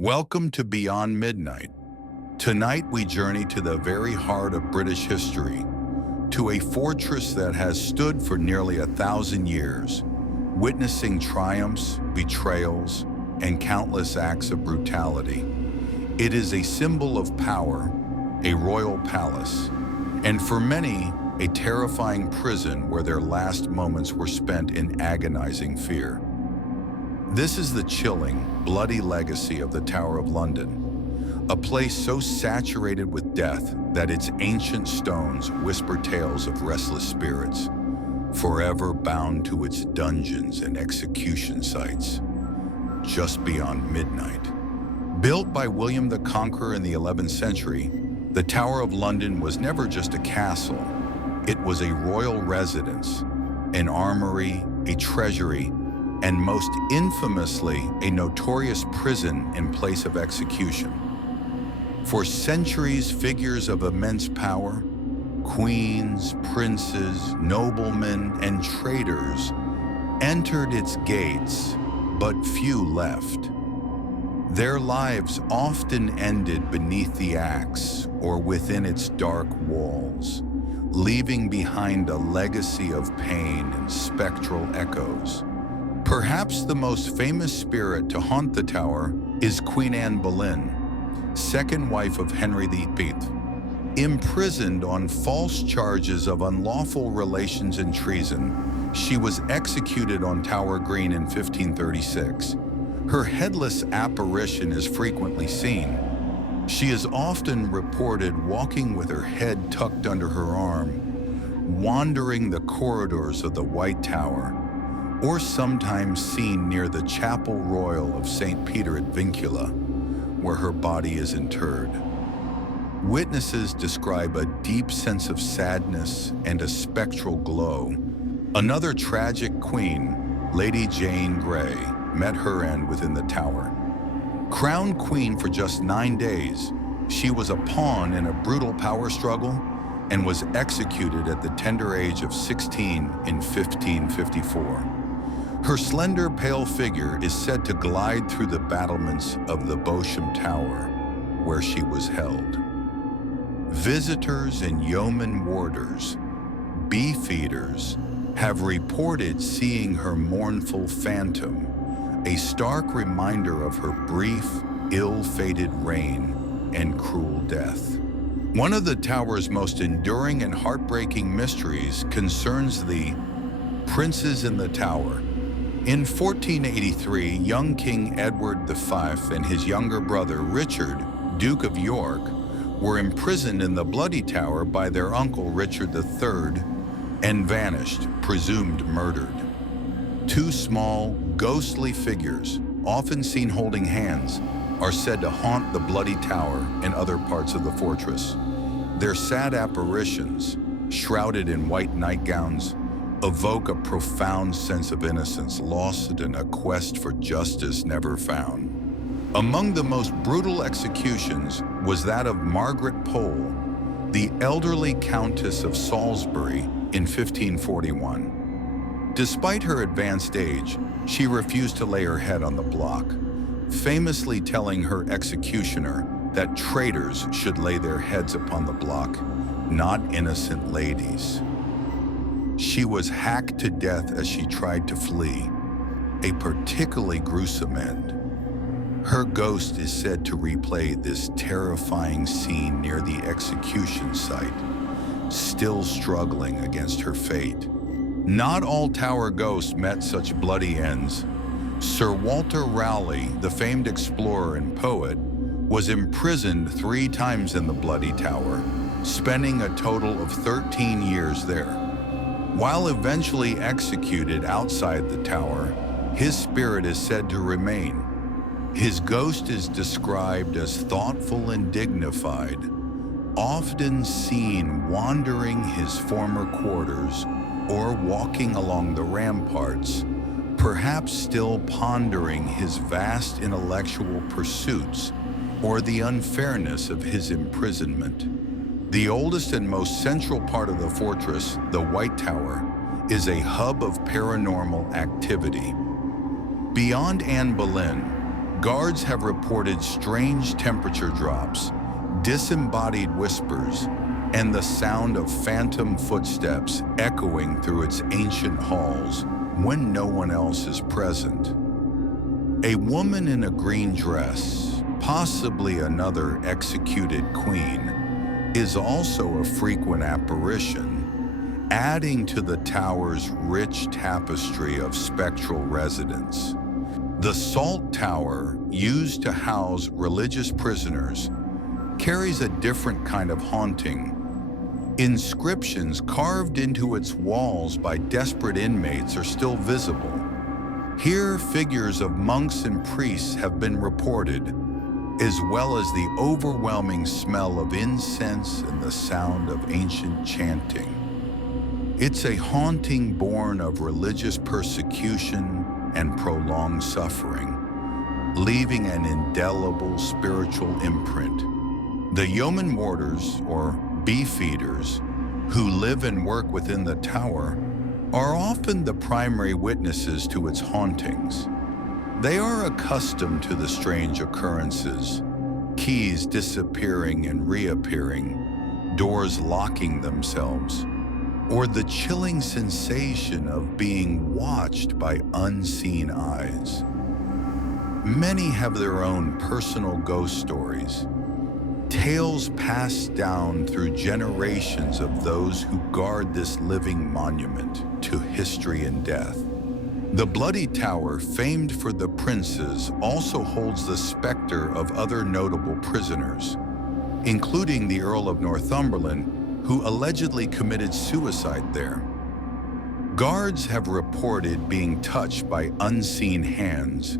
Welcome to Beyond Midnight. Tonight we journey to the very heart of British history, to a fortress that has stood for nearly 1,000 years, witnessing triumphs, betrayals, and countless acts of brutality. It is a symbol of power, a royal palace, and for many, a terrifying prison where their last moments were spent in agonizing fear. This is the chilling, bloody legacy of the Tower of London, a place so saturated with death that its ancient stones whisper tales of restless spirits, forever bound to its dungeons and execution sites, just beyond midnight. Built by William the Conqueror in the 11th century, the Tower of London was never just a castle. It was a royal residence, an armory, a treasury, and most infamously, a notorious prison in place of execution. For centuries, figures of immense power, queens, princes, noblemen, and traders entered its gates, but few left. Their lives often ended beneath the axe or within its dark walls, leaving behind a legacy of pain and spectral echoes. Perhaps the most famous spirit to haunt the tower is Queen Anne Boleyn, second wife of Henry V. Imprisoned on false charges of unlawful relations and treason, she was executed on Tower Green in 1536. Her headless apparition is frequently seen. She is often reported walking with her head tucked under her arm, wandering the corridors of the White Tower, or sometimes seen near the Chapel Royal of St. Peter at Vincula, where her body is interred. Witnesses describe a deep sense of sadness and a spectral glow. Another tragic queen, Lady Jane Grey, met her end within the tower. Crowned queen for just 9 days, she was a pawn in a brutal power struggle and was executed at the tender age of 16 in 1554. Her slender, pale figure is said to glide through the battlements of the Beauchamp Tower, where she was held. Visitors and yeoman warders, beefeaters, have reported seeing her mournful phantom, a stark reminder of her brief, ill-fated reign and cruel death. One of the tower's most enduring and heartbreaking mysteries concerns the princes in the tower. In 1483, young King Edward V and his younger brother Richard, Duke of York, were imprisoned in the Bloody Tower by their uncle Richard III and vanished, presumed murdered. Two small, ghostly figures, often seen holding hands, are said to haunt the Bloody Tower and other parts of the fortress. Their sad apparitions, shrouded in white nightgowns, evoke a profound sense of innocence lost in a quest for justice never found. Among the most brutal executions was that of Margaret Pole, the elderly Countess of Salisbury, in 1541. Despite her advanced age, she refused to lay her head on the block, famously telling her executioner that traitors should lay their heads upon the block, not innocent ladies. She was hacked to death as she tried to flee, a particularly gruesome end. Her ghost is said to replay this terrifying scene near the execution site, still struggling against her fate. Not all tower ghosts met such bloody ends. Sir Walter Raleigh, the famed explorer and poet, was imprisoned 3 times in the Bloody Tower, spending a total of 13 years there. While eventually executed outside the tower, his spirit is said to remain. His ghost is described as thoughtful and dignified, often seen wandering his former quarters or walking along the ramparts, perhaps still pondering his vast intellectual pursuits or the unfairness of his imprisonment. The oldest and most central part of the fortress, the White Tower, is a hub of paranormal activity. Beyond Anne Boleyn, Guards have reported strange temperature drops, disembodied whispers, and the sound of phantom footsteps echoing through its ancient halls when no one else is present. A woman in a green dress, possibly another executed queen, is also a frequent apparition, adding to the tower's rich tapestry of spectral residents. The Salt Tower, used to house religious prisoners, carries a different kind of haunting. Inscriptions carved into its walls by desperate inmates are still visible. Here, figures of monks and priests have been reported, as well as the overwhelming smell of incense and the sound of ancient chanting. It's a haunting born of religious persecution and prolonged suffering, leaving an indelible spiritual imprint. The yeoman warders, or beefeaters, who live and work within the tower, are often the primary witnesses to its hauntings. They are accustomed to the strange occurrences, keys disappearing and reappearing, doors locking themselves, or the chilling sensation of being watched by unseen eyes. Many have their own personal ghost stories, tales passed down through generations of those who guard this living monument to history and death. The Bloody Tower, famed for the princes, also holds the specter of other notable prisoners, including the Earl of Northumberland, who allegedly committed suicide there. Guards have reported being touched by unseen hands,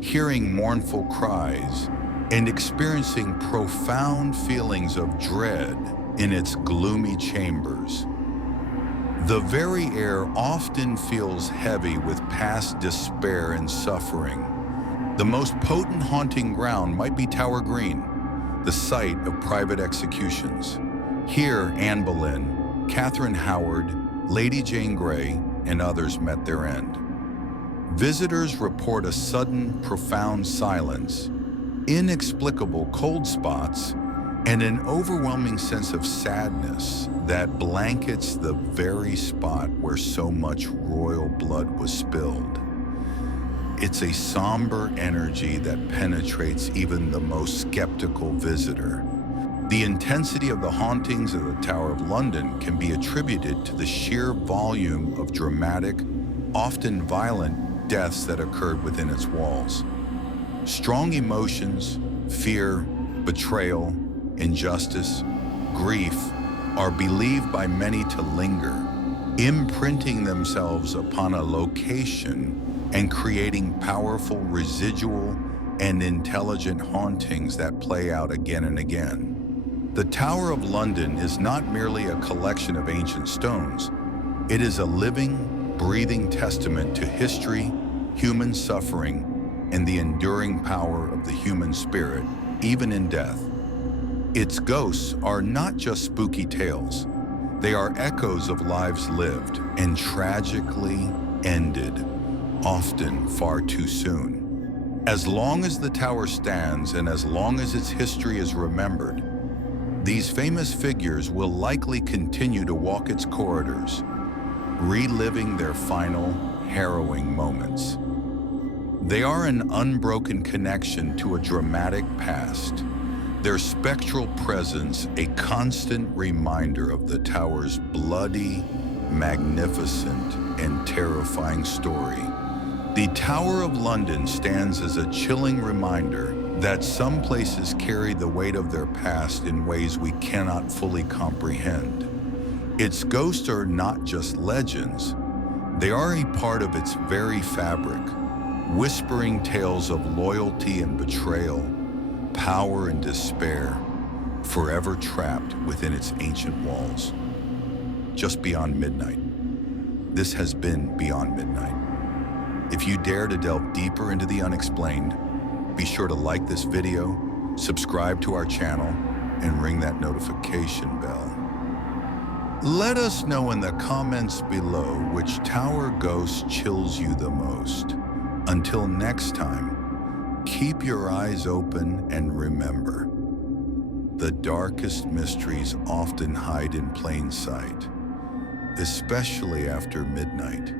hearing mournful cries, and experiencing profound feelings of dread in its gloomy chambers. The very air often feels heavy with past despair and suffering. The most potent haunting ground might be Tower Green, the site of private executions. Here, Anne Boleyn, Catherine Howard, Lady Jane Grey, and others met their end. Visitors report a sudden, profound silence, inexplicable cold spots, and an overwhelming sense of sadness that blankets the very spot where so much royal blood was spilled. It's a somber energy that penetrates even the most skeptical visitor. The intensity of the hauntings of the Tower of London can be attributed to the sheer volume of dramatic, often violent deaths that occurred within its walls. Strong emotions, fear, betrayal, injustice, grief are believed by many to linger, imprinting themselves upon a location and creating powerful residual and intelligent hauntings that play out again and again. The Tower of London is not merely a collection of ancient stones. It is a living, breathing testament to history, human suffering, and the enduring power of the human spirit, even in death. Its ghosts are not just spooky tales. They are echoes of lives lived and tragically ended, often far too soon. As long as the tower stands and as long as its history is remembered, these famous figures will likely continue to walk its corridors, reliving their final, harrowing moments. They are an unbroken connection to a dramatic past, their spectral presence a constant reminder of the tower's bloody, magnificent, and terrifying story. The Tower of London stands as a chilling reminder that some places carry the weight of their past in ways we cannot fully comprehend. Its ghosts are not just legends, they are a part of its very fabric, whispering tales of loyalty and betrayal, power and despair, forever trapped within its ancient walls. Just beyond midnight. This has been Beyond Midnight. If you dare to delve deeper into the unexplained, be sure to like this video, subscribe to our channel, and ring that notification bell. Let us know in the comments below which tower ghost chills you the most. Until next time, Keep your eyes open and remember, the darkest mysteries often hide in plain sight, especially after midnight.